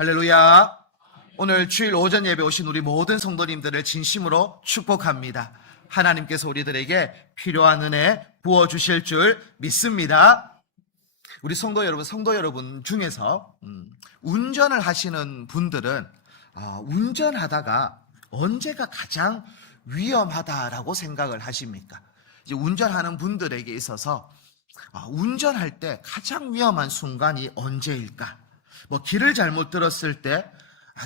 할렐루야. 오늘 주일 오전 예배 오신 우리 모든 성도님들을 진심으로 축복합니다. 하나님께서 우리들에게 필요한 은혜 부어주실 줄 믿습니다. 우리 성도 여러분 중에서 운전을 하시는 분들은 운전하다가 언제가 가장 위험하다라고 생각을 하십니까? 이제 운전하는 분들에게 있어서 운전할 때 가장 위험한 순간이 언제일까? 길을 잘못 들었을 때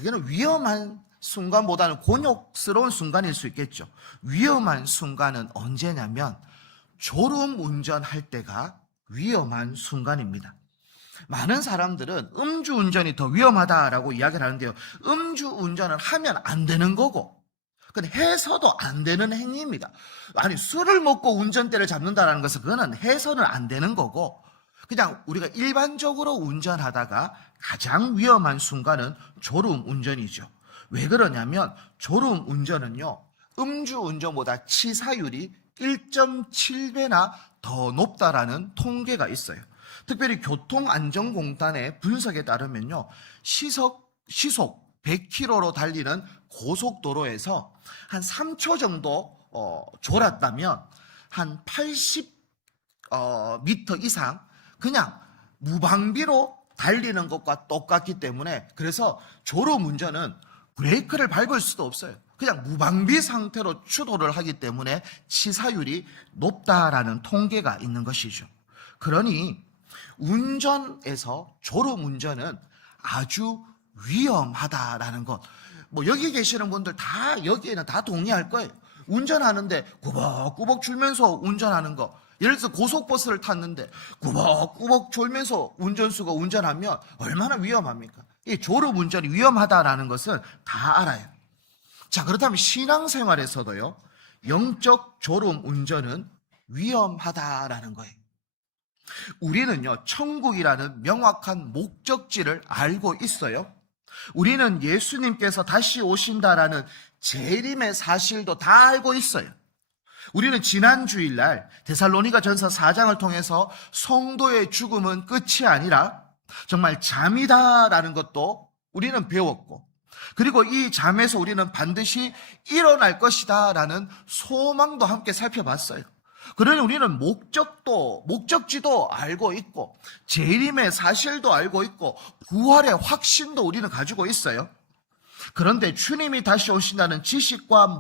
이거는 위험한 순간보다는 곤욕스러운 순간일 수 있겠죠. 위험한 순간은 언제냐면 졸음 운전할 때가 위험한 순간입니다. 많은 사람들은 음주운전이 더 위험하다라고 이야기를 하는데요. 음주운전을 하면 안 되는 거고, 근데 해서도 안 되는 행위입니다. 아니, 술을 먹고 운전대를 잡는다는 것은 그거는 해서는 안 되는 거고, 그냥 우리가 일반적으로 운전하다가 가장 위험한 순간은 졸음 운전이죠. 왜 그러냐면 졸음 운전은요, 음주 운전보다 치사율이 1.7배나 더 높다라는 통계가 있어요. 특별히 교통안전공단의 분석에 따르면요, 시속 100km로 달리는 고속도로에서 한 3초 정도 졸았다면 한 80m 이상 그냥 무방비로 달리는 것과 똑같기 때문에, 그래서 졸음 운전은 브레이크를 밟을 수도 없어요. 그냥 무방비 상태로 추돌을 하기 때문에 치사율이 높다라는 통계가 있는 것이죠. 그러니 운전에서 졸음 운전은 아주 위험하다라는 것, 여기 계시는 분들 다 여기에는 다 동의할 거예요. 운전하는데 꾸벅꾸벅 졸면서 운전하는 거, 예를 들어서 고속버스를 탔는데 꾸벅꾸벅 졸면서 운전수가 운전하면 얼마나 위험합니까? 이 졸음 운전이 위험하다라는 것은 다 알아요. 자, 그렇다면 신앙생활에서도요, 영적 졸음 운전은 위험하다라는 거예요. 우리는요, 천국이라는 명확한 목적지를 알고 있어요. 우리는 예수님께서 다시 오신다라는 재림의 사실도 다 알고 있어요. 우리는 지난 주일날 데살로니가 전서 4장을 통해서 성도의 죽음은 끝이 아니라 정말 잠이다라는 것도 우리는 배웠고, 그리고 이 잠에서 우리는 반드시 일어날 것이다라는 소망도 함께 살펴봤어요. 그러니 우리는 목적지도 알고 있고, 재림의 사실도 알고 있고, 부활의 확신도 우리는 가지고 있어요. 그런데 주님이 다시 오신다는 지식과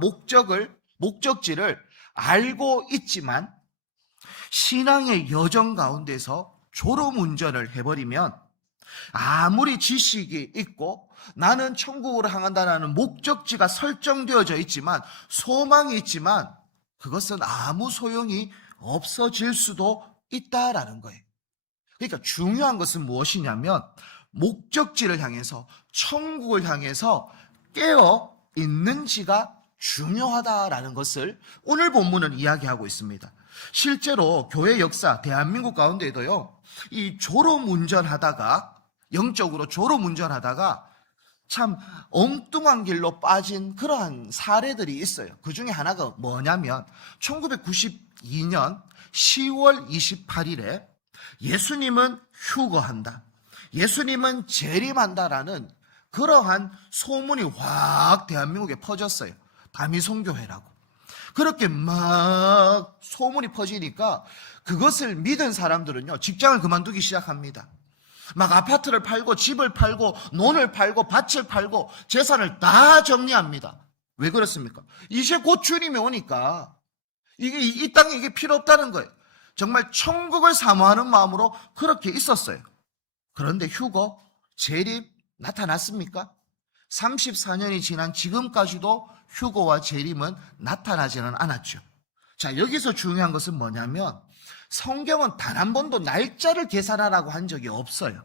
목적지를 알고 있지만 신앙의 여정 가운데서 졸음 운전을 해버리면, 아무리 지식이 있고 나는 천국으로 향한다는 목적지가 설정되어져 있지만, 소망이 있지만, 그것은 아무 소용이 없어질 수도 있다라는 거예요. 그러니까 중요한 것은 무엇이냐면 목적지를 향해서, 천국을 향해서 깨어 있는지가 중요하다라는 것을 오늘 본문은 이야기하고 있습니다. 실제로 교회 역사, 대한민국 가운데에도요, 이 영적으로 졸음 운전하다가 참 엉뚱한 길로 빠진 그러한 사례들이 있어요. 그 중에 하나가 뭐냐면 1992년 10월 28일에 예수님은 휴거한다, 예수님은 재림한다라는 그러한 소문이 확 대한민국에 퍼졌어요. 다미성교회라고. 그렇게 막 소문이 퍼지니까 그것을 믿은 사람들은요, 직장을 그만두기 시작합니다. 막 아파트를 팔고 집을 팔고 논을 팔고 밭을 팔고 재산을 다 정리합니다. 왜 그렇습니까? 이제 곧 주님이 오니까 이 땅에 이게 필요 없다는 거예요. 정말 천국을 사모하는 마음으로 그렇게 있었어요. 그런데 휴거, 재림 나타났습니까? 34년이 지난 지금까지도 휴거와 재림은 나타나지는 않았죠. 자, 여기서 중요한 것은 뭐냐면 성경은 단 한 번도 날짜를 계산하라고 한 적이 없어요.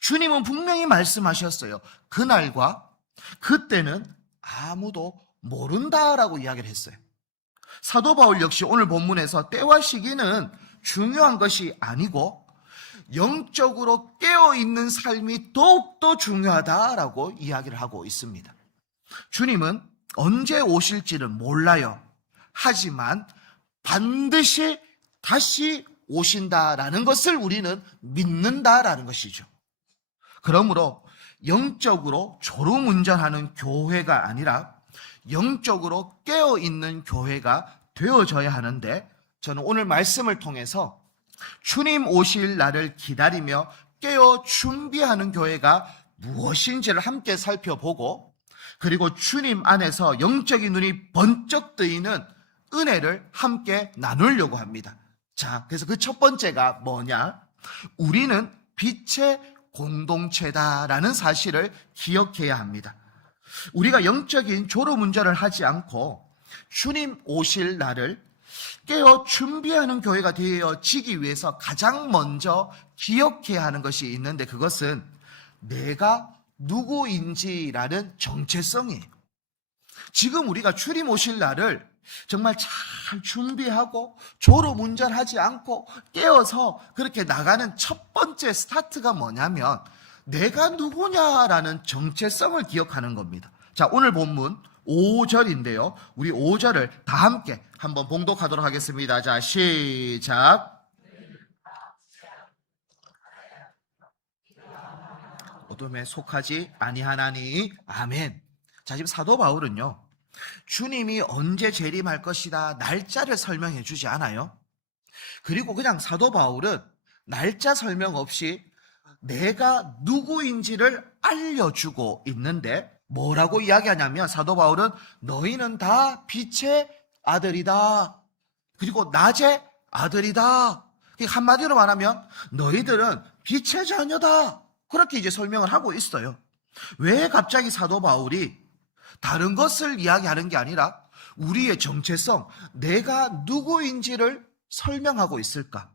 주님은 분명히 말씀하셨어요. 그날과 그때는 아무도 모른다라고 이야기를 했어요. 사도 바울 역시 오늘 본문에서 때와 시기는 중요한 것이 아니고 영적으로 깨어있는 삶이 더욱더 중요하다라고 이야기를 하고 있습니다. 주님은 언제 오실지는 몰라요. 하지만 반드시 다시 오신다라는 것을 우리는 믿는다라는 것이죠. 그러므로 영적으로 졸음운전하는 교회가 아니라 영적으로 깨어있는 교회가 되어져야 하는데, 저는 오늘 말씀을 통해서 주님 오실 날을 기다리며 깨어 준비하는 교회가 무엇인지를 함께 살펴보고, 그리고 주님 안에서 영적인 눈이 번쩍 뜨이는 은혜를 함께 나누려고 합니다. 자, 그래서 그 첫 번째가 뭐냐? 우리는 빛의 공동체다라는 사실을 기억해야 합니다. 우리가 영적인 졸음운전을 하지 않고 주님 오실 날을 깨어 준비하는 교회가 되어지기 위해서 가장 먼저 기억해야 하는 것이 있는데, 그것은 내가 누구인지라는 정체성이에요. 지금 우리가 주님 오실 날을 정말 잘 준비하고 졸음운전하지 않고 깨어서 그렇게 나가는 첫 번째 스타트가 뭐냐면 내가 누구냐라는 정체성을 기억하는 겁니다. 자, 오늘 본문 5절인데요. 우리 5절을 다 함께 한번 봉독하도록 하겠습니다. 자, 시작. 어둠에 속하지 아니하나니. 아멘. 자, 지금 사도 바울은요, 주님이 언제 재림할 것이다 날짜를 설명해 주지 않아요. 그리고 그냥 사도 바울은 날짜 설명 없이 내가 누구인지를 알려주고 있는데, 뭐라고 이야기하냐면 사도 바울은 너희는 다 빛의 아들이다, 그리고 낮의 아들이다. 한마디로 말하면 너희들은 빛의 자녀다, 그렇게 이제 설명을 하고 있어요. 왜 갑자기 사도 바울이 다른 것을 이야기하는 게 아니라 우리의 정체성, 내가 누구인지를 설명하고 있을까?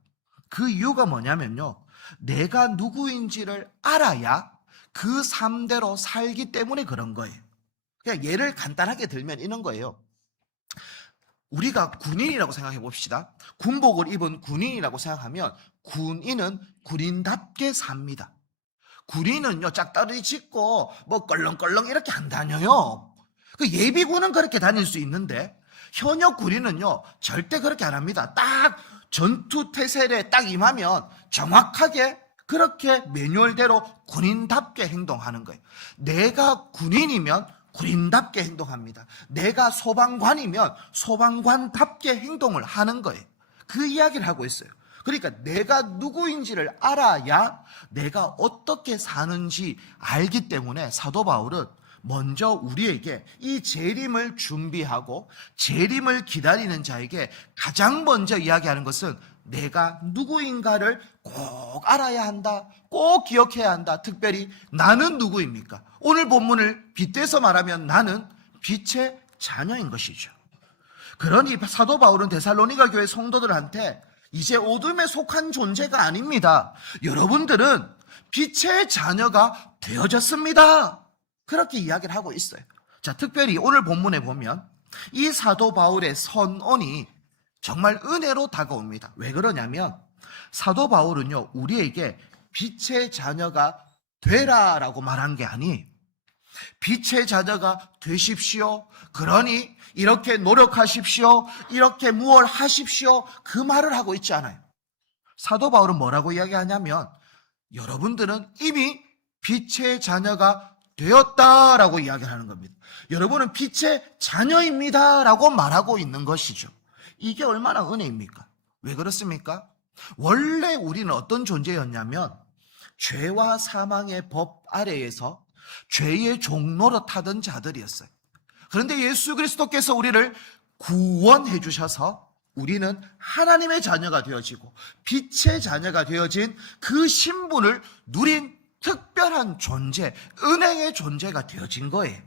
그 이유가 뭐냐면요, 내가 누구인지를 알아야 그 삶대로 살기 때문에 그런 거예요. 그냥 예를 간단하게 들면 이런 거예요. 우리가 군인이라고 생각해 봅시다. 군복을 입은 군인이라고 생각하면 군인은 군인답게 삽니다. 군인은요, 짝다리 짚고 뭐 껄렁껄렁 이렇게 안 다녀요. 그 예비군은 그렇게 다닐 수 있는데 현역 군인은요 절대 그렇게 안 합니다. 딱 전투 태세에 딱 임하면 정확하게 그렇게 매뉴얼대로 군인답게 행동하는 거예요. 내가 군인이면 군인답게 행동합니다. 내가 소방관이면 소방관답게 행동을 하는 거예요. 그 이야기를 하고 있어요. 그러니까 내가 누구인지를 알아야 내가 어떻게 사는지 알기 때문에 사도 바울은 먼저 우리에게 이 재림을 준비하고 재림을 기다리는 자에게 가장 먼저 이야기하는 것은 내가 누구인가를 꼭 알아야 한다, 꼭 기억해야 한다. 특별히 나는 누구입니까? 오늘 본문을 빗대서 말하면 나는 빛의 자녀인 것이죠. 그러니 사도 바울은 데살로니가 교회 성도들한테 이제 어둠에 속한 존재가 아닙니다. 여러분들은 빛의 자녀가 되어졌습니다. 그렇게 이야기를 하고 있어요. 자, 특별히 오늘 본문에 보면 이 사도 바울의 선언이 정말 은혜로 다가옵니다. 왜 그러냐면 사도 바울은요, 우리에게 빛의 자녀가 되라라고 말한 게 아니에요. 빛의 자녀가 되십시오, 그러니 이렇게 노력하십시오, 이렇게 무엇 하십시오, 그 말을 하고 있지 않아요. 사도 바울은 뭐라고 이야기하냐면 여러분들은 이미 빛의 자녀가 되었다라고 이야기를 하는 겁니다. 여러분은 빛의 자녀입니다 라고 말하고 있는 것이죠. 이게 얼마나 은혜입니까? 왜 그렇습니까? 원래 우리는 어떤 존재였냐면 죄와 사망의 법 아래에서 죄의 종노릇 하던 자들이었어요. 그런데 예수 그리스도께서 우리를 구원해 주셔서 우리는 하나님의 자녀가 되어지고 빛의 자녀가 되어진 그 신분을 누린 특별한 존재, 은혜의 존재가 되어진 거예요.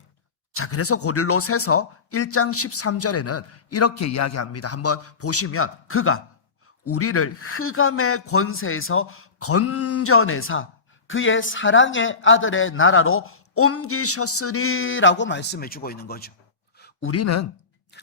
자, 그래서 고린도서서 1장 13절에는 이렇게 이야기합니다. 한번 보시면 그가 우리를 흑암의 권세에서 건져내사 그의 사랑의 아들의 나라로 옮기셨으리라고 말씀해 주고 있는 거죠. 우리는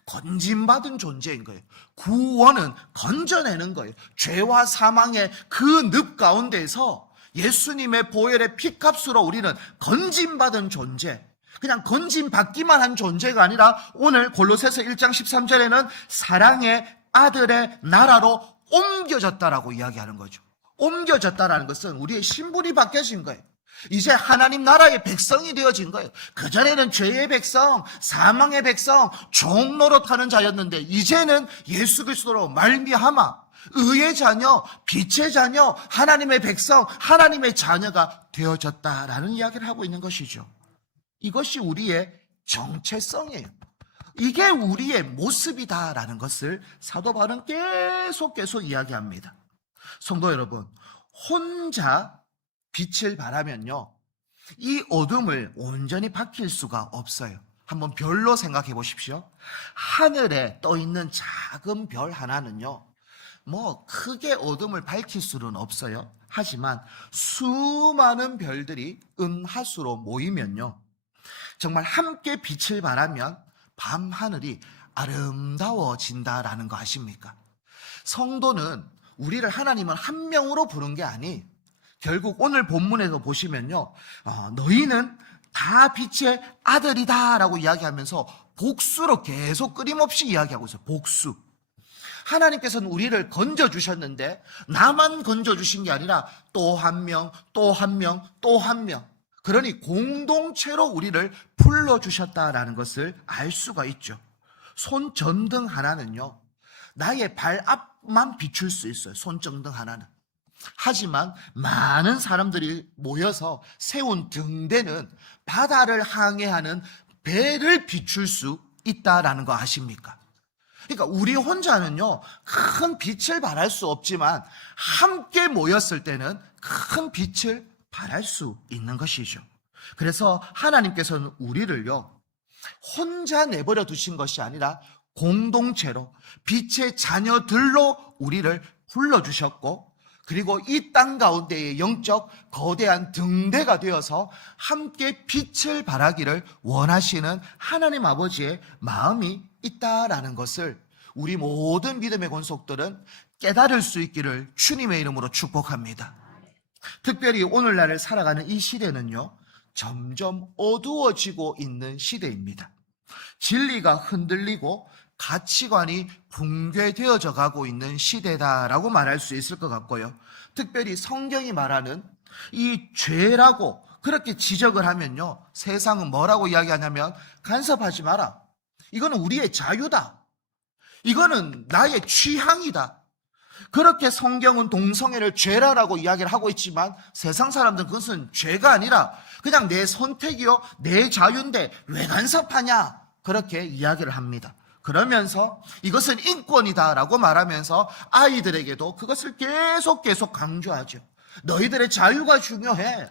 건짐받은 존재인 거예요. 구원은 건져내는 거예요. 죄와 사망의 그 늪 가운데에서 예수님의 보혈의 피값으로 우리는 건짐받은 존재, 그냥 건짐받기만 한 존재가 아니라 오늘 골로새서 1장 13절에는 사랑의 아들의 나라로 옮겨졌다라고 이야기하는 거죠. 옮겨졌다라는 것은 우리의 신분이 바뀌어진 거예요. 이제 하나님 나라의 백성이 되어진 거예요. 그전에는 죄의 백성, 사망의 백성, 종노릇하는 자였는데 이제는 예수 그리스도로 말미암아 의의 자녀, 빛의 자녀, 하나님의 백성, 하나님의 자녀가 되어졌다라는 이야기를 하고 있는 것이죠. 이것이 우리의 정체성이에요. 이게 우리의 모습이다라는 것을 사도 바울은 계속 이야기합니다. 성도 여러분, 혼자 빛을 발하면요, 이 어둠을 온전히 밝힐 수가 없어요. 한번 별로 생각해 보십시오. 하늘에 떠 있는 작은 별 하나는요, 뭐 크게 어둠을 밝힐 수는 없어요. 하지만 수많은 별들이 은하수로 모이면요, 정말 함께 빛을 발하면 밤하늘이 아름다워진다라는 거 아십니까? 성도는 우리를 하나님은 한 명으로 부른 게 아니, 결국 오늘 본문에서 보시면요, 너희는 다 빛의 아들이다 라고 이야기하면서 복수로 계속 끊임없이 이야기하고 있어요. 복수. 하나님께서는 우리를 건져주셨는데 나만 건져주신 게 아니라 또 한 명, 또 한 명, 또 한 명, 그러니 공동체로 우리를 불러주셨다라는 것을 알 수가 있죠. 손전등 하나는요, 나의 발 앞만 비출 수 있어요. 손전등 하나는. 하지만 많은 사람들이 모여서 세운 등대는 바다를 항해하는 배를 비출 수 있다라는 거 아십니까? 그러니까 우리 혼자는요, 큰 빛을 발할 수 없지만 함께 모였을 때는 큰 빛을 발할 수 있는 것이죠. 그래서 하나님께서는 우리를요, 혼자 내버려 두신 것이 아니라 공동체로 빛의 자녀들로 우리를 불러주셨고, 그리고 이 땅 가운데의 영적 거대한 등대가 되어서 함께 빛을 발하기를 원하시는 하나님 아버지의 마음이 있다라는 것을 우리 모든 믿음의 권속들은 깨달을 수 있기를 주님의 이름으로 축복합니다. 특별히 오늘날을 살아가는 이 시대는요, 점점 어두워지고 있는 시대입니다. 진리가 흔들리고 가치관이 붕괴되어져 가고 있는 시대다라고 말할 수 있을 것 같고요. 특별히 성경이 말하는 이 죄라고 그렇게 지적을 하면요, 세상은 뭐라고 이야기하냐면 간섭하지 마라. 이거는 우리의 자유다. 이거는 나의 취향이다. 그렇게 성경은 동성애를 죄라라고 이야기를 하고 있지만 세상 사람들은 그것은 죄가 아니라 그냥 내 선택이요, 내 자유인데 왜 간섭하냐, 그렇게 이야기를 합니다. 그러면서 이것은 인권이다라고 말하면서 아이들에게도 그것을 계속 강조하죠. 너희들의 자유가 중요해.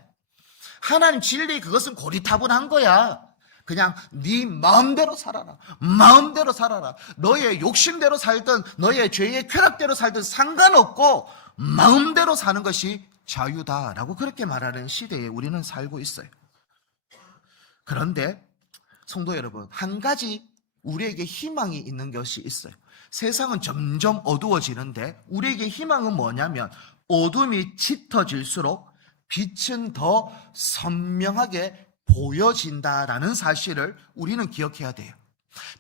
하나님 진리 그것은 고리타분한 거야. 그냥 네 마음대로 살아라. 마음대로 살아라. 너의 욕심대로 살든 너의 죄의 쾌락대로 살든 상관없고 마음대로 사는 것이 자유다라고 그렇게 말하는 시대에 우리는 살고 있어요. 그런데 성도 여러분, 한 가지 우리에게 희망이 있는 것이 있어요. 세상은 점점 어두워지는데 우리에게 희망은 뭐냐면 어둠이 짙어질수록 빛은 더 선명하게 보여진다라는 사실을 우리는 기억해야 돼요.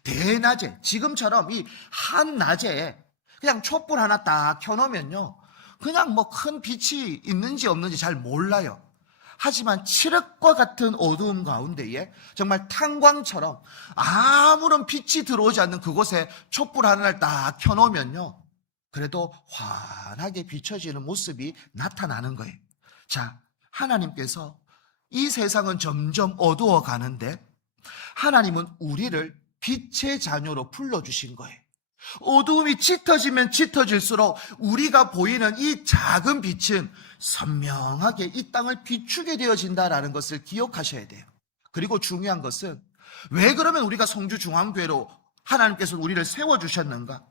대낮에, 지금처럼 이 한낮에 그냥 촛불 하나 딱 켜놓으면요, 그냥 뭐 큰 빛이 있는지 없는지 잘 몰라요. 하지만 칠흑과 같은 어두움 가운데에 정말 탄광처럼 아무런 빛이 들어오지 않는 그곳에 촛불 하나를 딱 켜놓으면요, 그래도 환하게 비춰지는 모습이 나타나는 거예요. 자, 하나님께서 이 세상은 점점 어두워 가는데 하나님은 우리를 빛의 자녀로 불러주신 거예요. 어두움이 짙어지면 짙어질수록 우리가 보이는 이 작은 빛은 선명하게 이 땅을 비추게 되어진다라는 것을 기억하셔야 돼요. 그리고 중요한 것은 왜 그러면 우리가 성주중앙교회로 하나님께서 우리를 세워주셨는가?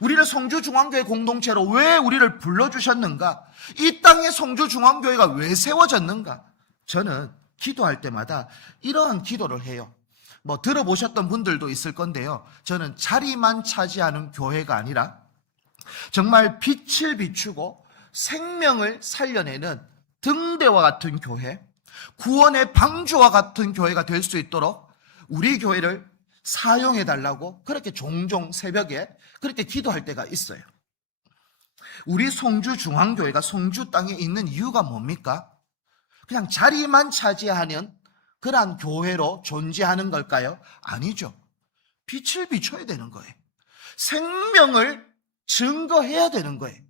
우리를 성주중앙교회 공동체로 왜 우리를 불러주셨는가? 이 땅에 성주중앙교회가 왜 세워졌는가? 저는 기도할 때마다 이러한 기도를 해요. 뭐 들어보셨던 분들도 있을 건데요, 저는 자리만 차지하는 교회가 아니라 정말 빛을 비추고 생명을 살려내는 등대와 같은 교회, 구원의 방주와 같은 교회가 될 수 있도록 우리 교회를 사용해달라고 그렇게 종종 새벽에 그렇게 기도할 때가 있어요. 우리 성주중앙교회가 성주 땅에 있는 이유가 뭡니까? 그냥 자리만 차지하는 그러한 교회로 존재하는 걸까요? 아니죠. 빛을 비춰야 되는 거예요. 생명을 증거해야 되는 거예요.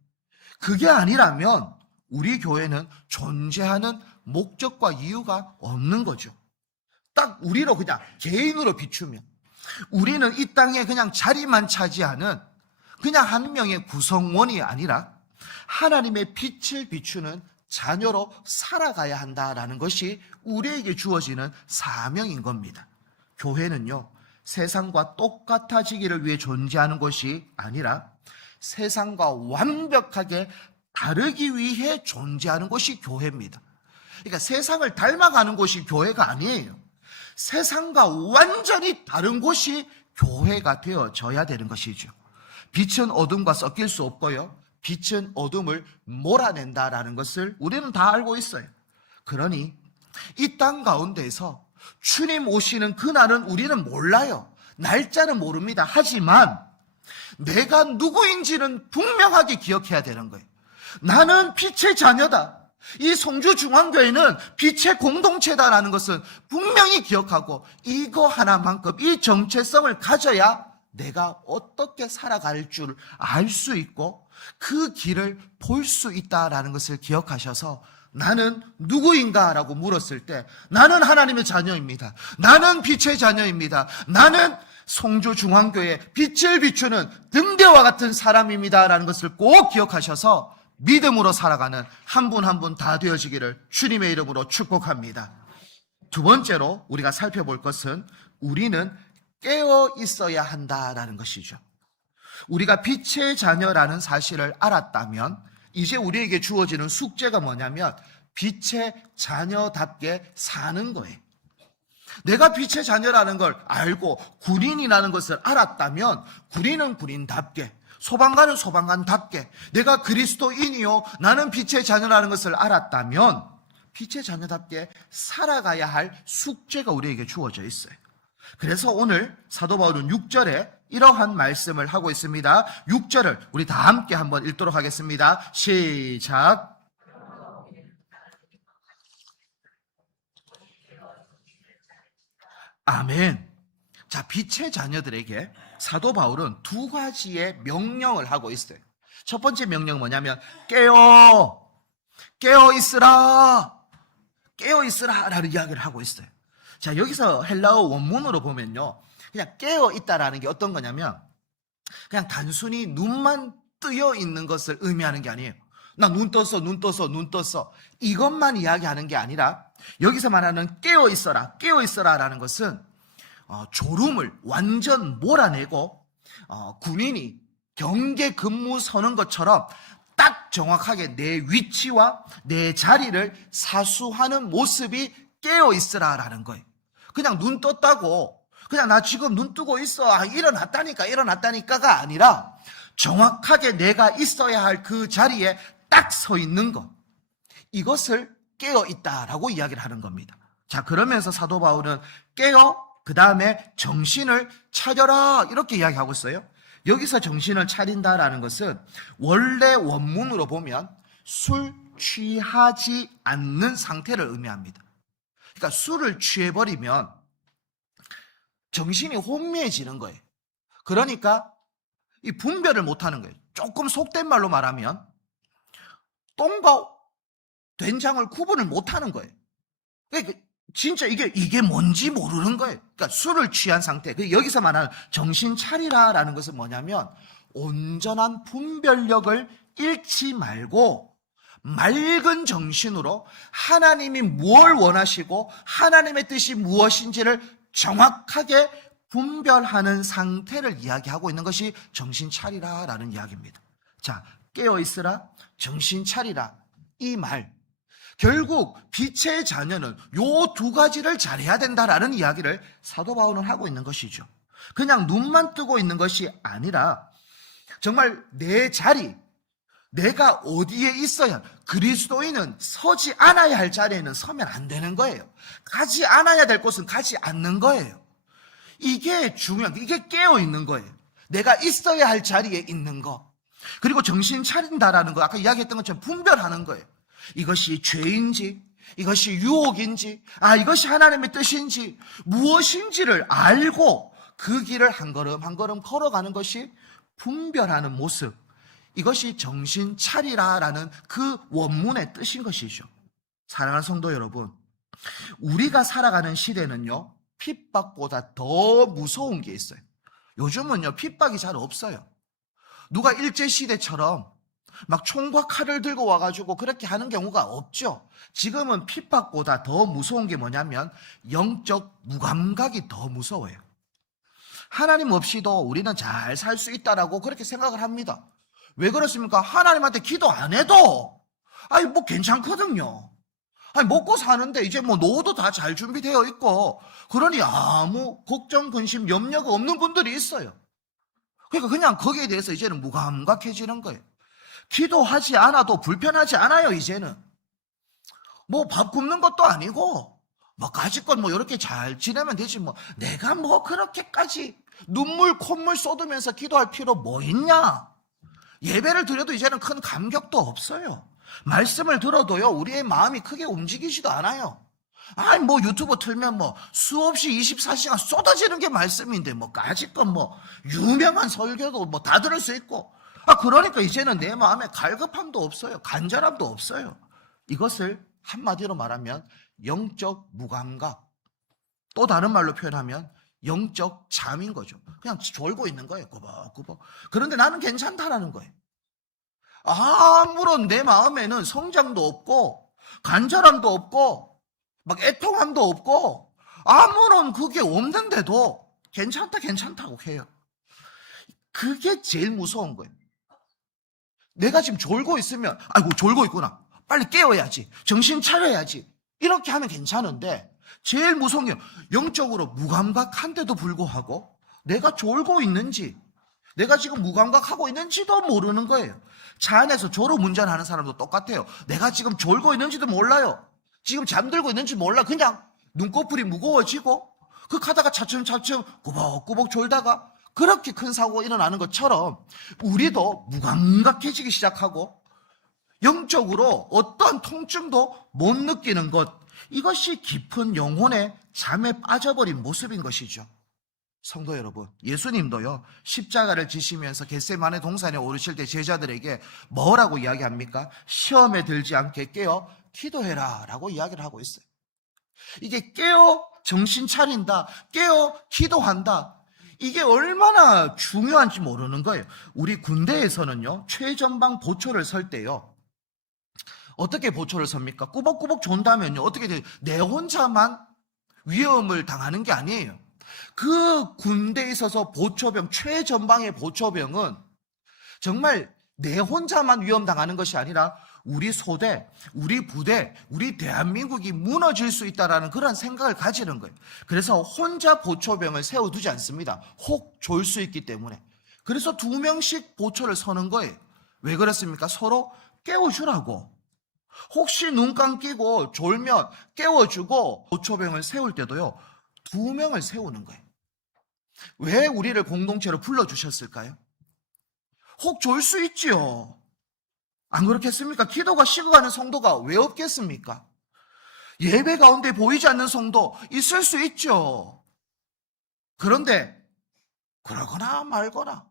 그게 아니라면 우리 교회는 존재하는 목적과 이유가 없는 거죠. 딱 우리로 그냥 개인으로 비추면 우리는 이 땅에 그냥 자리만 차지하는 그냥 한 명의 구성원이 아니라 하나님의 빛을 비추는 자녀로 살아가야 한다라는 것이 우리에게 주어지는 사명인 겁니다. 교회는요, 세상과 똑같아지기를 위해 존재하는 것이 아니라 세상과 완벽하게 다르기 위해 존재하는 것이 교회입니다. 그러니까 세상을 닮아가는 곳이 교회가 아니에요. 세상과 완전히 다른 곳이 교회가 되어져야 되는 것이죠. 빛은 어둠과 섞일 수 없고요, 빛은 어둠을 몰아낸다라는 것을 우리는 다 알고 있어요. 그러니 이 땅 가운데에서 주님 오시는 그날은 우리는 몰라요. 날짜는 모릅니다. 하지만 내가 누구인지는 분명하게 기억해야 되는 거예요. 나는 빛의 자녀다. 이 송주중앙교회는 빛의 공동체다라는 것은 분명히 기억하고 이거 하나만큼 이 정체성을 가져야 내가 어떻게 살아갈 줄 알 수 있고 그 길을 볼 수 있다라는 것을 기억하셔서 나는 누구인가? 라고 물었을 때 나는 하나님의 자녀입니다. 나는 빛의 자녀입니다. 나는 송주중앙교회 빛을 비추는 등대와 같은 사람입니다. 라는 것을 꼭 기억하셔서 믿음으로 살아가는 한 분 한 분 다 되어지기를 주님의 이름으로 축복합니다. 두 번째로 우리가 살펴볼 것은 우리는 깨어 있어야 한다라는 것이죠. 우리가 빛의 자녀라는 사실을 알았다면 이제 우리에게 주어지는 숙제가 뭐냐면 빛의 자녀답게 사는 거예요. 내가 빛의 자녀라는 걸 알고 군인이라는 것을 알았다면 군인은 군인답게, 소방관은 소방관답게, 내가 그리스도인이요 나는 빛의 자녀라는 것을 알았다면 빛의 자녀답게 살아가야 할 숙제가 우리에게 주어져 있어요. 그래서 오늘 사도 바울은 6절에 이러한 말씀을 하고 있습니다. 6절을 우리 다 함께 한번 읽도록 하겠습니다. 시작. 아멘. 자, 빛의 자녀들에게 사도 바울은 두 가지의 명령을 하고 있어요. 첫 번째 명령은 뭐냐면 깨어 있으라, 깨어 있으라 라는 이야기를 하고 있어요. 자, 여기서 헬라어 원문으로 보면요, 그냥 깨어 있다라는 게 어떤 거냐면 그냥 단순히 눈만 뜨여 있는 것을 의미하는 게 아니에요. 나 눈 떴어, 눈 떴어, 눈 떴어, 이것만 이야기하는 게 아니라 여기서 말하는 깨어 있어라, 깨어 있어라 라는 것은 졸음을 완전 몰아내고 군인이 경계 근무 서는 것처럼 딱 정확하게 내 위치와 내 자리를 사수하는 모습이 깨어 있으라 라는 거예요. 그냥 눈 떴다고 그냥 나 지금 눈 뜨고 있어, 일어났다니까가 아니라 정확하게 내가 있어야 할 그 자리에 딱 서 있는 것, 이것을 깨어 있다라고 이야기를 하는 겁니다. 자, 그러면서 사도 바울은 깨어, 그 다음에 정신을 차려라 이렇게 이야기하고 있어요. 여기서 정신을 차린다라는 것은 원래 원문으로 보면 술 취하지 않는 상태를 의미합니다. 그러니까 술을 취해버리면 정신이 혼미해지는 거예요. 그러니까 이 분별을 못하는 거예요. 조금 속된 말로 말하면 똥과 된장을 구분을 못하는 거예요. 그러니까 진짜 이게 뭔지 모르는 거예요. 그러니까 술을 취한 상태. 여기서 말하는 정신 차리라라는 것은 뭐냐면 온전한 분별력을 잃지 말고 맑은 정신으로 하나님이 무엇을 원하시고 하나님의 뜻이 무엇인지를 정확하게 분별하는 상태를 이야기하고 있는 것이 정신 차리라라는 이야기입니다. 자, 깨어 있으라, 정신 차리라, 이 말, 결국 빛의 자녀는 요 두 가지를 잘해야 된다라는 이야기를 사도 바울은 하고 있는 것이죠. 그냥 눈만 뜨고 있는 것이 아니라 정말 내 자리, 내가 어디에 있어야, 그리스도인은 서지 않아야 할 자리에는 서면 안 되는 거예요. 가지 않아야 될 곳은 가지 않는 거예요. 이게 중요한, 이게 깨어 있는 거예요. 내가 있어야 할 자리에 있는 거. 그리고 정신 차린다라는 거, 아까 이야기했던 것처럼 분별하는 거예요. 이것이 죄인지, 이것이 유혹인지, 이것이 하나님의 뜻인지, 무엇인지를 알고 그 길을 한 걸음 한 걸음 걸어가는 것이 분별하는 모습. 이것이 정신 차리라라는 그 원문의 뜻인 것이죠. 사랑하는 성도 여러분, 우리가 살아가는 시대는요, 핍박보다 더 무서운 게 있어요. 요즘은요, 핍박이 잘 없어요. 누가 일제시대처럼 막 총과 칼을 들고 와가지고 그렇게 하는 경우가 없죠. 지금은 핍박보다 더 무서운 게 뭐냐면 영적 무감각이 더 무서워요. 하나님 없이도 우리는 잘 살 수 있다라고 그렇게 생각을 합니다. 왜 그렇습니까? 하나님한테 기도 안 해도 뭐 괜찮거든요. 먹고 사는데 이제 뭐 노후도 다 잘 준비되어 있고, 그러니 아무 걱정, 근심, 염려가 없는 분들이 있어요. 그러니까 그냥 거기에 대해서 이제는 무감각해지는 거예요. 기도하지 않아도 불편하지 않아요, 이제는. 뭐 밥 굶는 것도 아니고, 뭐 가지껏 뭐 이렇게 잘 지내면 되지, 뭐 내가 뭐 그렇게까지 눈물 콧물 쏟으면서 기도할 필요 뭐 있냐? 예배를 드려도 이제는 큰 감격도 없어요. 말씀을 들어도요, 우리의 마음이 크게 움직이지도 않아요. 뭐 유튜브 틀면 뭐 수없이 24시간 쏟아지는 게 말씀인데, 뭐 가지껏 뭐 유명한 설교도 뭐 다 들을 수 있고, 그러니까 이제는 내 마음에 갈급함도 없어요. 간절함도 없어요. 이것을 한마디로 말하면 영적 무감각, 또 다른 말로 표현하면 영적 잠인 거죠. 그냥 졸고 있는 거예요. 꾸벅꾸벅. 그런데 나는 괜찮다라는 거예요. 아무런 내 마음에는 성장도 없고 간절함도 없고 막 애통함도 없고 아무런 그게 없는데도 괜찮다고 해요. 그게 제일 무서운 거예요. 내가 지금 졸고 있으면 아이고 졸고 있구나, 빨리 깨워야지, 정신 차려야지, 이렇게 하면 괜찮은데, 제일 무서운 게 영적으로 무감각한데도 불구하고 내가 졸고 있는지, 내가 지금 무감각하고 있는지도 모르는 거예요. 차 안에서 졸음운전하는 사람도 똑같아요. 내가 지금 졸고 있는지도 몰라요. 지금 잠들고 있는지 몰라. 그냥 눈꺼풀이 무거워지고 그 가다가 차츰차츰 꾸벅꾸벅 졸다가 그렇게 큰 사고가 일어나는 것처럼 우리도 무감각해지기 시작하고 영적으로 어떤 통증도 못 느끼는 것, 이것이 깊은 영혼의 잠에 빠져버린 모습인 것이죠. 성도 여러분, 예수님도요, 십자가를 지시면서 겟세마네 동산에 오르실 때 제자들에게 뭐라고 이야기합니까? 시험에 들지 않게 깨어 기도해라 라고 이야기를 하고 있어요. 이게 깨어 정신 차린다, 깨어 기도한다, 이게 얼마나 중요한지 모르는 거예요. 우리 군대에서는요, 최전방 보초를 설 때요, 어떻게 보초를 섭니까? 꾸벅꾸벅 존다면요, 어떻게 돼요? 내 혼자만 위험을 당하는 게 아니에요. 그 군대에 있어서 보초병, 최전방의 보초병은 정말 내 혼자만 위험당하는 것이 아니라 우리 소대, 우리 부대, 우리 대한민국이 무너질 수 있다는 그런 생각을 가지는 거예요. 그래서 혼자 보초병을 세워두지 않습니다. 혹 졸 수 있기 때문에. 그래서 2명씩 보초를 서는 거예요. 왜 그렇습니까? 서로 깨워주라고. 혹시 눈 감기고 졸면 깨워주고, 보초병을 세울 때도요, 2명을 세우는 거예요. 왜 우리를 공동체로 불러주셨을까요? 혹 졸 수 있지요. 안 그렇겠습니까? 기도가 식어가는 성도가 왜 없겠습니까? 예배 가운데 보이지 않는 성도 있을 수 있죠. 그런데 그러거나 말거나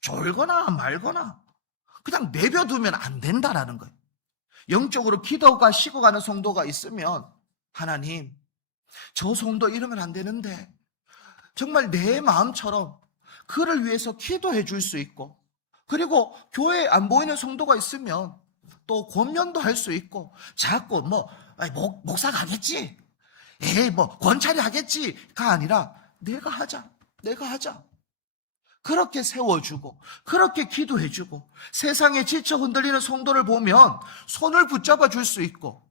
졸거나 말거나 그냥 내버려두면 안 된다라는 거예요. 영적으로 기도가 식어가는 성도가 있으면, 하나님, 저 성도 이러면 안 되는데 정말 내 마음처럼 그를 위해서 기도해 줄 수 있고, 그리고 교회에 안 보이는 성도가 있으면 또 권면도 할 수 있고, 자꾸 목사 가겠지, 권찰이 하겠지가 아니라 내가 하자. 그렇게 세워주고 그렇게 기도해주고, 세상에 지쳐 흔들리는 성도를 보면 손을 붙잡아 줄 수 있고,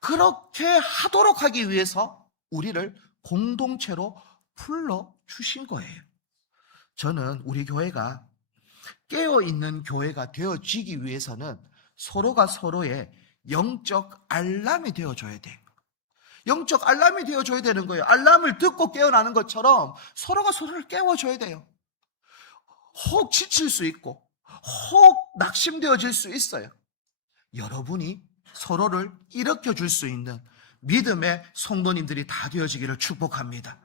그렇게 하도록 하기 위해서 우리를 공동체로 불러주신 거예요. 저는 우리 교회가 깨어있는 교회가 되어지기 위해서는 서로가 서로의 영적 알람이 되어줘야 돼요. 영적 알람이 되어줘야 되는 거예요. 알람을 듣고 깨어나는 것처럼 서로가 서로를 깨워줘야 돼요. 혹 지칠 수 있고 혹 낙심되어질 수 있어요. 여러분이 서로를 일으켜 줄 수 있는 믿음의 성도님들이 다 되어지기를 축복합니다.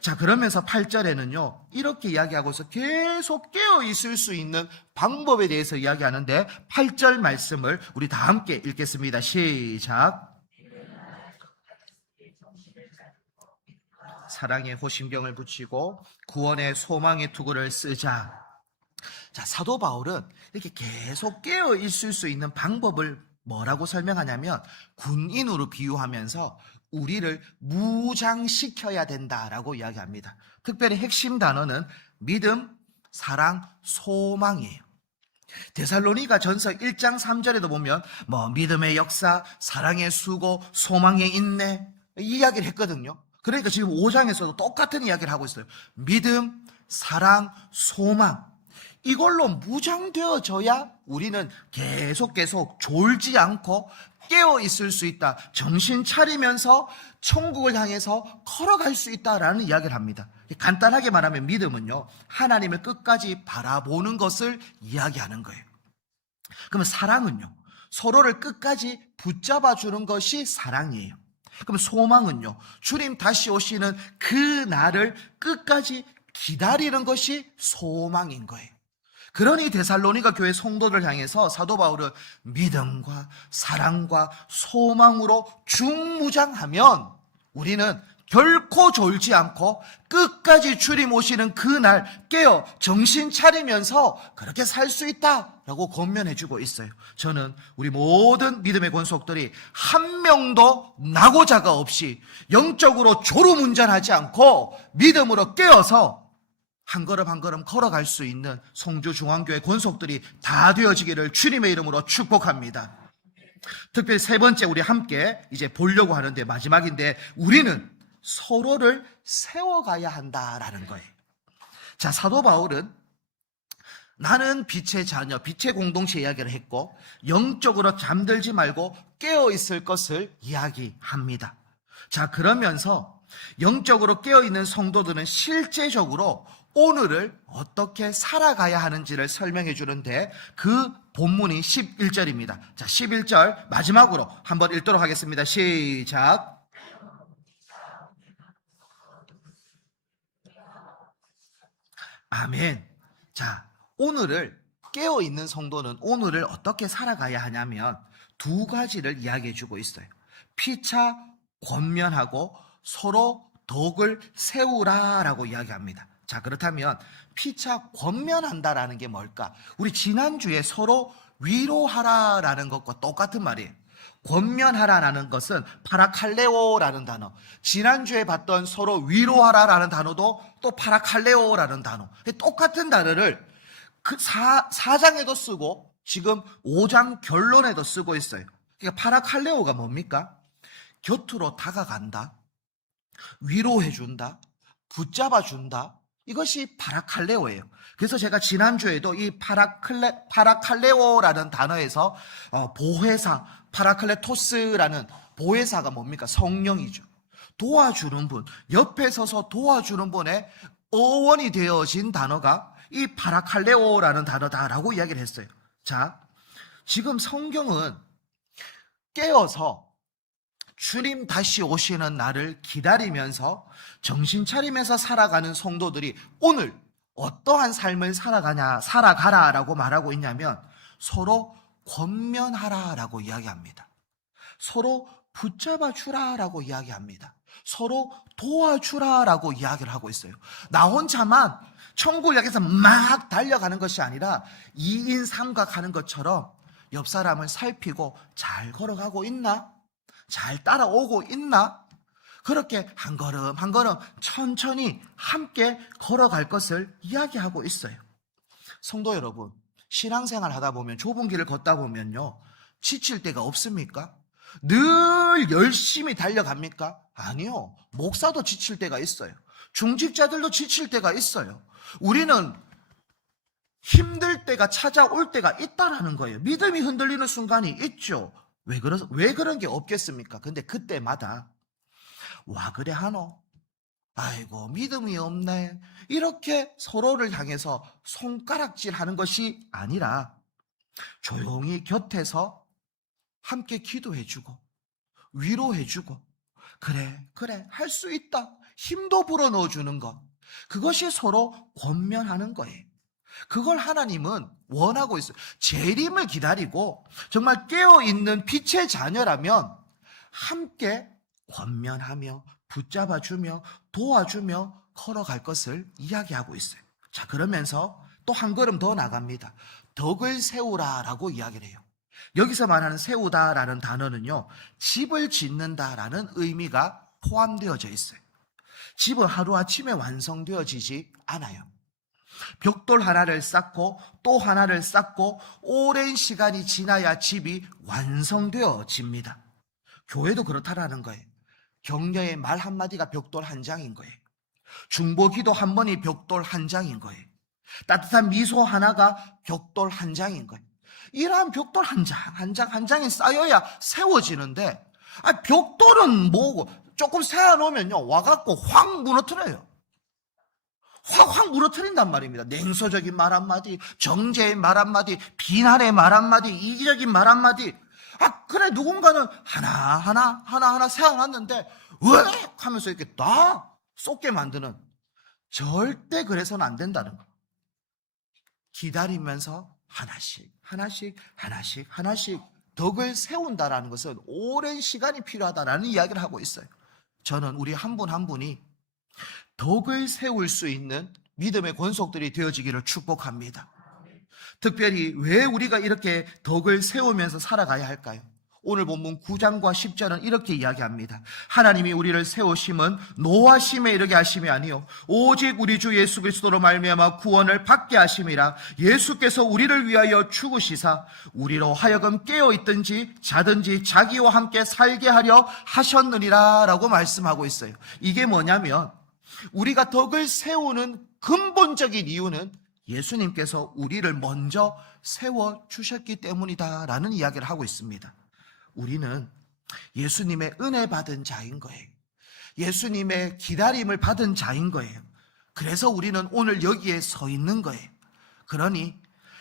자, 그러면서 8절에는요, 이렇게 이야기하고서 계속 깨어 있을 수 있는 방법에 대해서 이야기하는데, 8절 말씀을 우리 다 함께 읽겠습니다. 시작. 사랑에 호심경을 붙이고 구원의 소망의 투구를 쓰자. 자, 사도 바울은 이렇게 계속 깨어 있을 수 있는 방법을 뭐라고 설명하냐면 군인으로 비유하면서 우리를 무장시켜야 된다라고 이야기합니다. 특별히 핵심 단어는 믿음, 사랑, 소망이에요. 데살로니가 전서 1장 3절에도 보면 믿음의 역사, 사랑의 수고, 소망의 인내 이 이야기를 했거든요. 그러니까 지금 5장에서도 똑같은 이야기를 하고 있어요. 믿음, 사랑, 소망 이걸로 무장되어져야 우리는 계속 졸지 않고 깨어 있을 수 있다. 정신 차리면서 천국을 향해서 걸어갈 수 있다라는 이야기를 합니다. 간단하게 말하면 믿음은요, 하나님을 끝까지 바라보는 것을 이야기하는 거예요. 그러면 사랑은요, 서로를 끝까지 붙잡아 주는 것이 사랑이에요. 그럼 소망은요, 주님 다시 오시는 그 날을 끝까지 기다리는 것이 소망인 거예요. 그러니 데살로니가 교회 성도들 향해서 사도 바울은 믿음과 사랑과 소망으로 중무장하면 우리는 결코 졸지 않고 끝까지 주님 오시는 그날 깨어 정신 차리면서 그렇게 살 수 있다라고 권면해 주고 있어요. 저는 우리 모든 믿음의 권속들이 한 명도 낙오자가 없이 영적으로 졸음운전하지 않고 믿음으로 깨어서 한 걸음 한 걸음 걸어갈 수 있는 성주중앙교회 권속들이 다 되어지기를 주님의 이름으로 축복합니다. 특별히 세 번째 우리 함께 이제 보려고 하는데 마지막인데 우리는 서로를 세워가야 한다라는 거예요. 자, 사도 바울은 나는 빛의 자녀, 빛의 공동체 이야기를 했고 영적으로 잠들지 말고 깨어있을 것을 이야기합니다. 자, 그러면서 영적으로 깨어있는 성도들은 실제적으로 오늘을 어떻게 살아가야 하는지를 설명해 주는데 그 본문이 11절입니다. 자, 11절 마지막으로 한번 읽도록 하겠습니다. 시작. 아멘. 자, 오늘을 깨어있는 성도는 오늘을 어떻게 살아가야 하냐면 두 가지를 이야기해 주고 있어요. 피차 권면하고 서로 덕을 세우라라고 이야기합니다. 자, 그렇다면 피차 권면한다라는 게 뭘까? 우리 지난주에 서로 위로하라라는 것과 똑같은 말이에요. 권면하라라는 것은 파라칼레오라는 단어. 지난주에 봤던 서로 위로하라라는 단어도 또 파라칼레오라는 단어. 똑같은 단어를 그 4장에도 쓰고 지금 5장 결론에도 쓰고 있어요. 그러니까 파라칼레오가 뭡니까? 곁으로 다가간다, 위로해준다, 붙잡아준다. 이것이 파라칼레오예요. 그래서 제가 지난주에도 이 파라칼레오라는 단어에서 보혜사, 파라클레토스라는 보혜사가 뭡니까? 성령이죠. 도와주는 분, 옆에 서서 도와주는 분의 어원이 되어진 단어가 이 파라칼레오라는 단어다라고 이야기를 했어요. 자, 지금 성경은 깨어서 주님 다시 오시는 날을 기다리면서 정신 차리면서 살아가는 성도들이 오늘 어떠한 삶을 살아가라라고 말하고 있냐면 서로 권면하라라고 이야기합니다. 서로 붙잡아 주라라고 이야기합니다. 서로 도와주라라고 이야기를 하고 있어요. 나 혼자만 천국을 향해서 막 달려가는 것이 아니라 2인 삼각하는 것처럼 옆 사람을 살피고 잘 걸어가고 있나? 잘 따라오고 있나? 그렇게 한 걸음 한 걸음 천천히 함께 걸어갈 것을 이야기하고 있어요. 성도 여러분, 신앙생활 하다 보면 좁은 길을 걷다 보면요, 지칠 때가 없습니까? 늘 열심히 달려갑니까? 아니요. 목사도 지칠 때가 있어요. 중직자들도 지칠 때가 있어요. 우리는 힘들 때가 찾아올 때가 있다라는 거예요. 믿음이 흔들리는 순간이 있죠. 왜 그런 게 없겠습니까? 근데 그때마다 와 그래 하노? 아이고 믿음이 없네. 이렇게 서로를 향해서 손가락질하는 것이 아니라 조용히 곁에서 함께 기도해주고 위로해주고 그래 할 수 있다 힘도 불어넣어주는 것, 그것이 서로 권면하는 거예요. 그걸 하나님은 원하고 있어요. 재림을 기다리고 정말 깨어있는 빛의 자녀라면 함께 권면하며 붙잡아주며 도와주며 걸어갈 것을 이야기하고 있어요. 자, 그러면서 또 한 걸음 더 나갑니다. 덕을 세우라라고 이야기를 해요. 여기서 말하는 세우다라는 단어는요, 집을 짓는다라는 의미가 포함되어져 있어요. 집은 하루아침에 완성되어지지 않아요. 벽돌 하나를 쌓고 또 하나를 쌓고 오랜 시간이 지나야 집이 완성되어집니다. 교회도 그렇다라는 거예요. 격려의 말 한마디가 벽돌 한 장인 거예요. 중보기도 한 번이 벽돌 한 장인 거예요. 따뜻한 미소 하나가 벽돌 한 장인 거예요. 이러한 벽돌 한 장이 쌓여야 세워지는데, 벽돌은 뭐고 조금 세워놓으면요 와갖고 확 무너뜨려요. 확 무너뜨린단 말입니다. 냉소적인 말 한마디, 정죄의 말 한마디, 비난의 말 한마디, 이기적인 말 한마디. 그래 누군가는 하나하나 세워놨는데 왜 하면서 이렇게 다 쏟게 만드는, 절대 그래서는 안 된다는 거. 기다리면서 하나씩 덕을 세운다라는 것은 오랜 시간이 필요하다라는 이야기를 하고 있어요. 저는 우리 한 분 한 분이 덕을 세울 수 있는 믿음의 권속들이 되어지기를 축복합니다. 특별히 왜 우리가 이렇게 덕을 세우면서 살아가야 할까요? 오늘 본문 9장과 10절은 이렇게 이야기합니다. 하나님이 우리를 세우심은 노하심에 이르게 하심이 아니요 오직 우리 주 예수 그리스도로 말미암아 구원을 받게 하심이라. 예수께서 우리를 위하여 죽으시사 우리로 하여금 깨어있든지 자든지 자기와 함께 살게 하려 하셨느니라 라고 말씀하고 있어요. 이게 뭐냐면 우리가 덕을 세우는 근본적인 이유는 예수님께서 우리를 먼저 세워주셨기 때문이다 라는 이야기를 하고 있습니다. 우리는 예수님의 은혜 받은 자인 거예요. 예수님의 기다림을 받은 자인 거예요. 그래서 우리는 오늘 여기에 서 있는 거예요. 그러니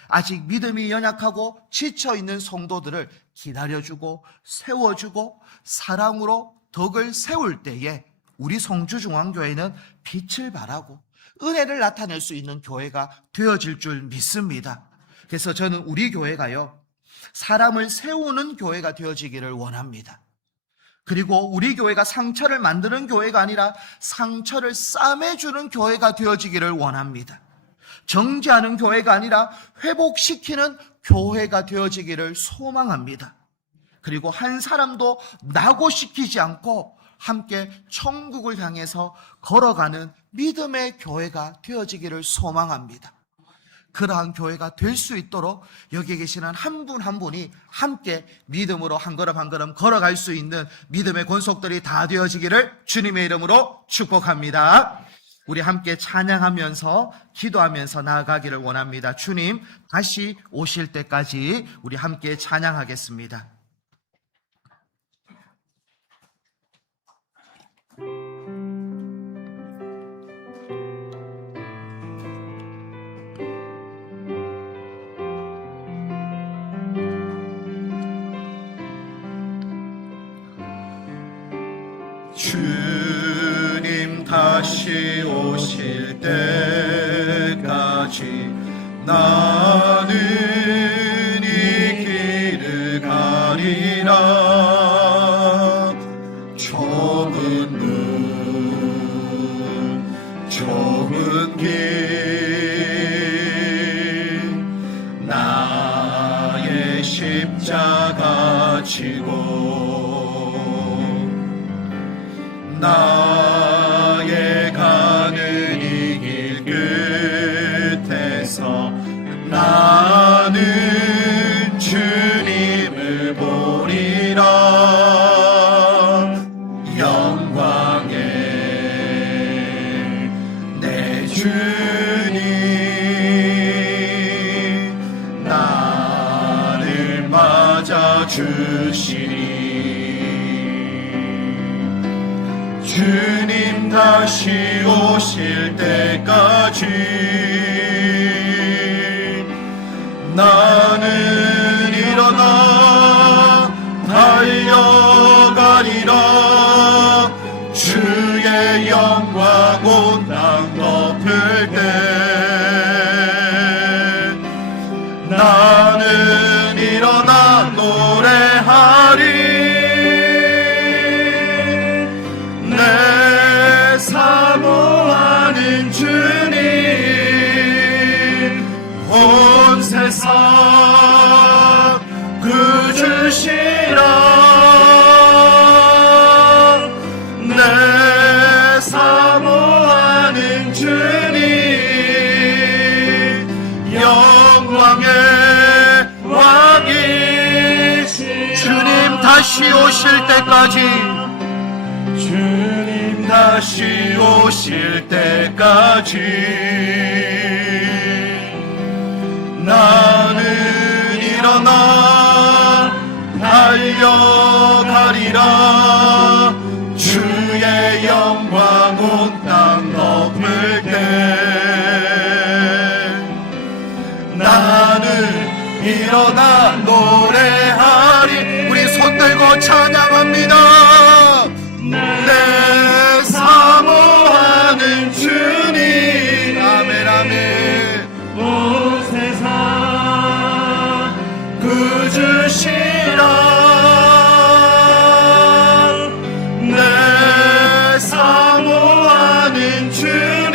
아직 믿음이 연약하고 지쳐있는 성도들을 기다려주고 세워주고 사랑으로 덕을 세울 때에 우리 성주중앙교회는 빛을 발하고 은혜를 나타낼 수 있는 교회가 되어질 줄 믿습니다. 그래서 저는 우리 교회가요, 사람을 세우는 교회가 되어지기를 원합니다. 그리고 우리 교회가 상처를 만드는 교회가 아니라 상처를 싸매주는 교회가 되어지기를 원합니다. 정죄하는 교회가 아니라 회복시키는 교회가 되어지기를 소망합니다. 그리고 한 사람도 낙오시키지 않고 함께 천국을 향해서 걸어가는 믿음의 교회가 되어지기를 소망합니다. 그러한 교회가 될 수 있도록 여기 계시는 한 분 한 분이 함께 믿음으로 한 걸음 한 걸음 걸어갈 수 있는 믿음의 권속들이 다 되어지기를 주님의 이름으로 축복합니다. 우리 함께 찬양하면서 기도하면서 나아가기를 원합니다. 주님 다시 오실 때까지 우리 함께 찬양하겠습니다. 주님 다시 오실 때까지 나는 이 길을 가리라. 좁은 문 좁은 길 나의 십자가 지고 나의 가는 이 길 끝에서 나는 주님을 보리라. 영광의 내 주님 나를 맞아주시리. 주님 다시 오실 때까지 나는 일어나 영광 온 땅 덮을 때 나는 일어나 노래하리. 내 사모하는 주님 온 세상 구주시라. 내 사모하는 주님 영광의 왕이시. 주님 다시 오실 때까지, 주님 다시 오실 때까지 나는 일어나 달려가리라. 주의 영광 온 땅 덮을 때 나는 일어나 노래하리. 우리 손 들고 찬양합니다. 내 사모하는 주님. 아멘, 아멘. 온 세상 구주시라. 내 사모하는 주님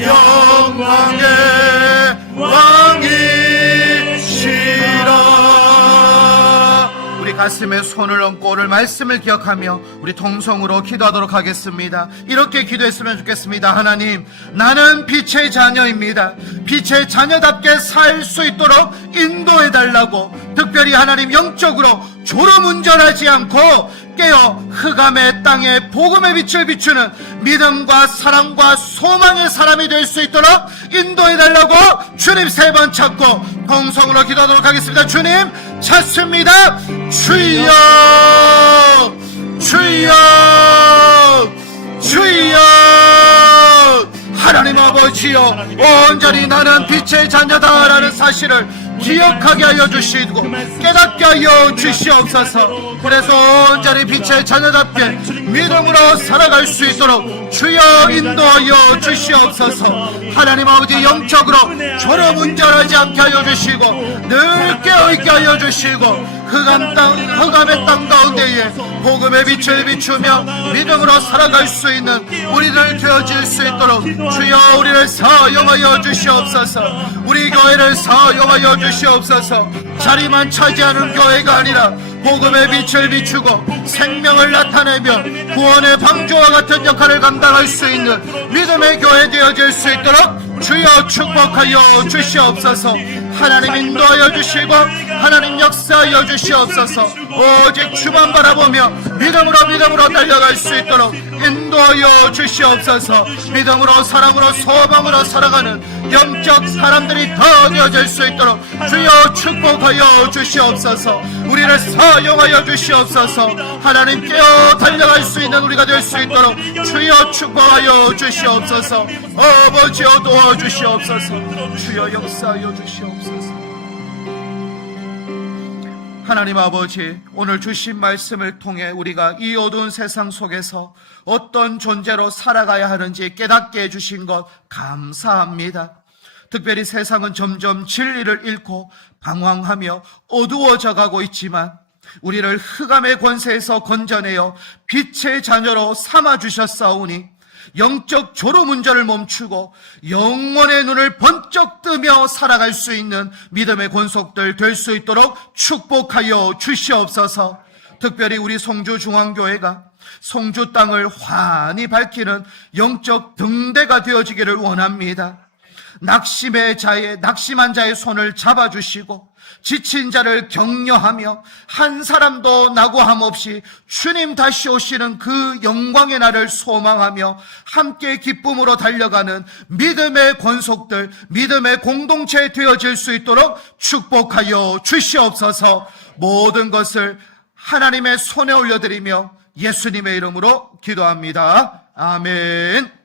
영광의 왕이시라. 우리 가슴에 손을 얹고 오늘 말씀을 기억하며 우리 통성으로 기도하도록 하겠습니다. 이렇게 기도했으면 좋겠습니다. 하나님, 나는 빛의 자녀입니다. 빛의 자녀답게 살 수 있도록 인도해달라고, 특별히 하나님 영적으로 졸음운전하지 않고 깨어 흑암의 땅에 복음의 빛을 비추는 믿음과 사랑과 소망의 사람이 될 수 있도록 인도해달라고 주님 세 번 찾고 통성으로 기도하도록 하겠습니다. 주님 찾습니다. 주여, 주여, 주여. 하나님 아버지여, 온전히 나는 빛의 자녀다라는 사실을 기억하게 하여 주시고 깨닫게 하여 주시옵소서. 그래서 온전히 빛의 자녀답게 믿음으로 살아갈 수 있도록 주여 인도하여 주시옵소서. 하나님 아버지, 영적으로 졸음운전하지 않게 하여 주시고 늘 깨어있게 하여 주시고 흑암의 땅 가운데에 복음의 빛을 비추며 믿음으로 살아갈 수 있는 우리들 되어질 수 있도록 주여 우리를 사용하여 주시옵소서. 우리 교회를 사용하여 주시옵소서. 자리만 차지하는 교회가 아니라 복음의 빛을 비추고 생명을 나타내며 구원의 방주와 같은 역할을 감당할 수 있는 믿음의 교회 되어질 수 있도록 주여 축복하여 주시옵소서. 하나님 인도하여 주시고 하나님 역사하여 주시옵소서. 오직 주만 바라보며 믿음으로 달려갈 수 있도록 인도하여 주시옵소서. 믿음으로 사랑으로 소망으로 살아가는 영적 사람들이 더 되어질 수 있도록 주여 축복하여 주시옵소서. 우리를 사용하여 주시옵소서. 하나님 깨어 달려갈 수 있는 우리가 될 수 있도록 주여 축복하여 주시옵소서. 아버지여 도와주시옵소서. 주여 역사하여 주시옵소서. 하나님 아버지, 오늘 주신 말씀을 통해 우리가 이 어두운 세상 속에서 어떤 존재로 살아가야 하는지 깨닫게 해주신 것 감사합니다. 특별히 세상은 점점 진리를 잃고 방황하며 어두워져 가고 있지만 우리를 흑암의 권세에서 건져내어 빛의 자녀로 삼아주셨사오니 영적 졸음운전을 멈추고 영원의 눈을 번쩍 뜨며 살아갈 수 있는 믿음의 권속들 될 수 있도록 축복하여 주시옵소서. 특별히 우리 송주중앙교회가 송주 땅을 환히 밝히는 영적 등대가 되어지기를 원합니다. 낙심한 자의 손을 잡아주시고 지친 자를 격려하며 한 사람도 낙오함 없이 주님 다시 오시는 그 영광의 날을 소망하며 함께 기쁨으로 달려가는 믿음의 권속들, 믿음의 공동체 되어질 수 있도록 축복하여 주시옵소서. 모든 것을 하나님의 손에 올려드리며 예수님의 이름으로 기도합니다. 아멘.